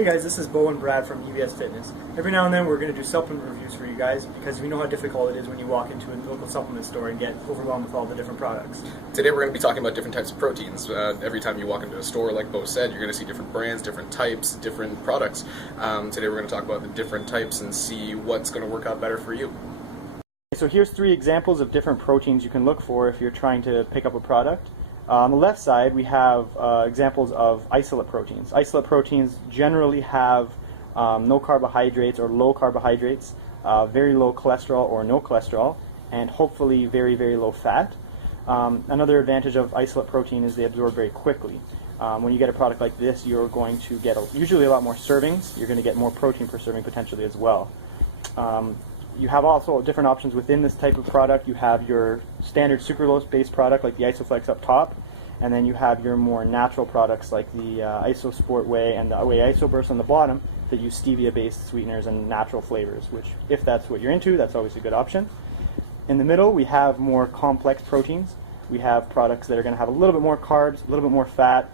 Hey guys, this is Bo and Brad from EVS Fitness. Every now and then we're going to do supplement reviews for you guys because we know how difficult it is when you walk into a local supplement store and get overwhelmed with all the different products. Today we're going to be talking about different types of proteins. Every time you walk into a store, like Bo said, you're going to see different brands, different types, different products. Today we're going to talk about the different types and see what's going to work out better for you. So here's 3 examples of different proteins you can look for if you're trying to pick up a product. On the left side, we have examples of isolate proteins. Isolate proteins generally have no carbohydrates or low carbohydrates, very low cholesterol or no cholesterol, and hopefully very, very low fat. Another advantage of isolate protein is they absorb very quickly. When you get a product like this, you're going to get usually a lot more servings. You're going to get more protein per serving potentially as well. You have also different options within this type of product. You have your standard sucralose-based product like the Isoflex up top, and then you have your more natural products like the Isosport Whey and the Whey Isoburst on the bottom that use stevia-based sweeteners and natural flavors, which if that's what you're into, that's always a good option. In the middle, we have more complex proteins. We have products that are going to have a little bit more carbs, a little bit more fat,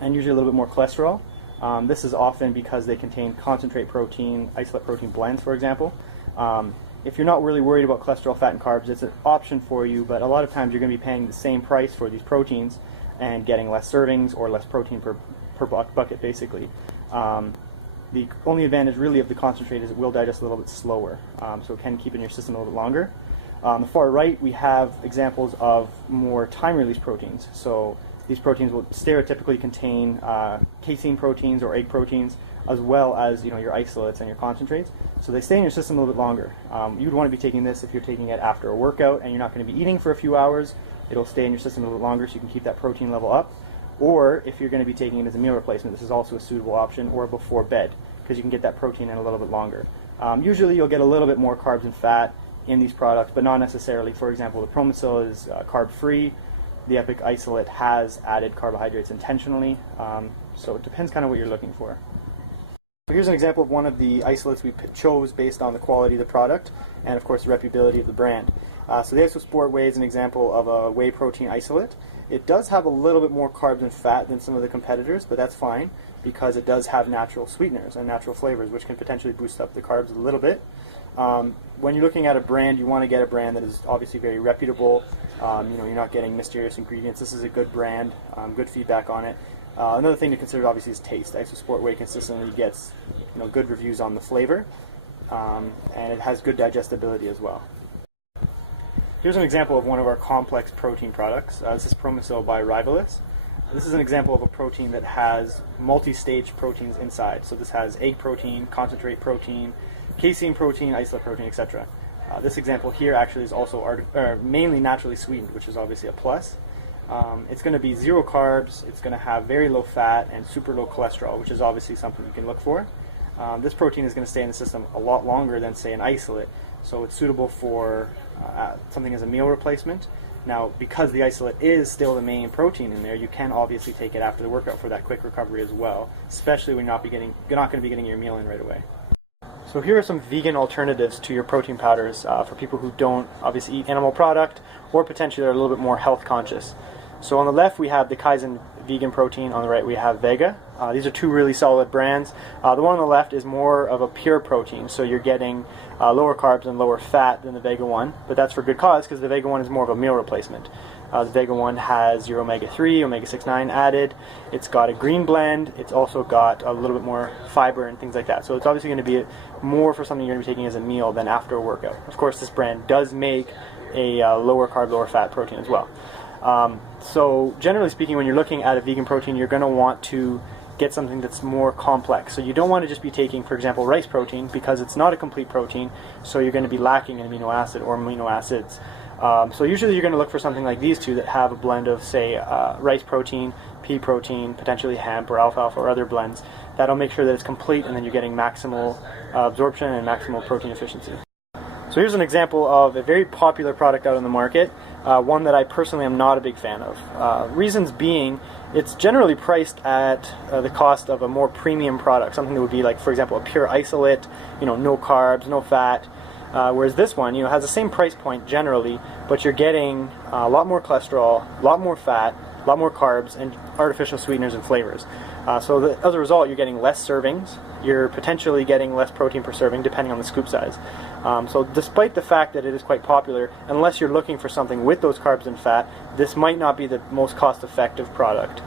and usually a little bit more cholesterol. This is often because they contain concentrate protein, isolate protein blends, for example. If you're not really worried about cholesterol, fat, and carbs, it's an option for you, but a lot of times you're going to be paying the same price for these proteins and getting less servings or less protein per bucket, basically. The only advantage really of the concentrate is it will digest a little bit slower, so it can keep in your system a little bit longer. On the far right, we have examples of more time-release proteins. So these proteins will stereotypically contain casein proteins or egg proteins, as well as your isolates and your concentrates. So they stay in your system a little bit longer. You'd want to be taking this if you're taking it after a workout and you're not going to be eating for a few hours. It'll stay in your system a little bit longer so you can keep that protein level up. Or if you're going to be taking it as a meal replacement, this is also a suitable option, or before bed, because you can get that protein in a little bit longer. Usually you'll get a little bit more carbs and fat in these products, but not necessarily. For example, the Promicil is carb-free. The Epic Isolate has added carbohydrates intentionally, so it depends kind of what you're looking for. So here's an example of one of the isolates we chose based on the quality of the product and, of course, the reputability of the brand. So the Isosport Whey is an example of a whey protein isolate. It does have a little bit more carbs and fat than some of the competitors, but that's fine because it does have natural sweeteners and natural flavors, which can potentially boost up the carbs a little bit. When you're looking at a brand, you want to get a brand that is obviously very reputable. You're not getting mysterious ingredients. This is a good brand, good feedback on it. Another thing to consider obviously is taste. Isosport Whey consistently gets good reviews on the flavor, and it has good digestibility as well. Here's an example of one of our complex protein products. This is Promicil by Rivalis. This is an example of a protein that has multi-stage proteins inside. So this has egg protein, concentrate protein, casein protein, isolate protein, etc. This example here actually is also mainly naturally sweetened, which is obviously a plus. It's going to be 0 carbs, it's going to have very low fat and super low cholesterol, which is obviously something you can look for. This protein is going to stay in the system a lot longer than, say, an isolate, so it's suitable for something as a meal replacement. Now, because the isolate is still the main protein in there, you can obviously take it after the workout for that quick recovery as well, especially when you're not going to be getting your meal in right away. So here are some vegan alternatives to your protein powders for people who don't obviously eat animal product or potentially are a little bit more health conscious. So on the left we have the Kaizen vegan protein, on the right we have Vega. These are 2 really solid brands. The one on the left is more of a pure protein, so you're getting lower carbs and lower fat than the Vega one, but that's for good cause because the Vega one is more of a meal replacement. The Vega one has your omega-3, omega-6, 9 added. It's got a green blend. It's also got a little bit more fiber and things like that. So it's obviously going to be more for something you're going to be taking as a meal than after a workout. Of course, this brand does make a lower carb, lower fat protein as well. So generally speaking, when you're looking at a vegan protein, you're going to want to get something that's more complex. So you don't want to just be taking, for example, rice protein because it's not a complete protein, so you're going to be lacking an amino acid or amino acids. So usually you're going to look for something like these 2 that have a blend of, say, rice protein, pea protein, potentially hemp or alfalfa or other blends. That'll make sure that it's complete and then you're getting maximal absorption and maximal protein efficiency. So here's an example of a very popular product out on the market, one that I personally am not a big fan of. Reasons being, it's generally priced at the cost of a more premium product, something that would be like, for example, a pure isolate, no carbs, no fat, whereas this one, has the same price point generally, but you're getting a lot more cholesterol, a lot more fat, a lot more carbs, and artificial sweeteners and flavors. So as a result, you're getting less servings. You're potentially getting less protein per serving, depending on the scoop size. So despite the fact that it is quite popular, unless you're looking for something with those carbs and fat, this might not be the most cost-effective product.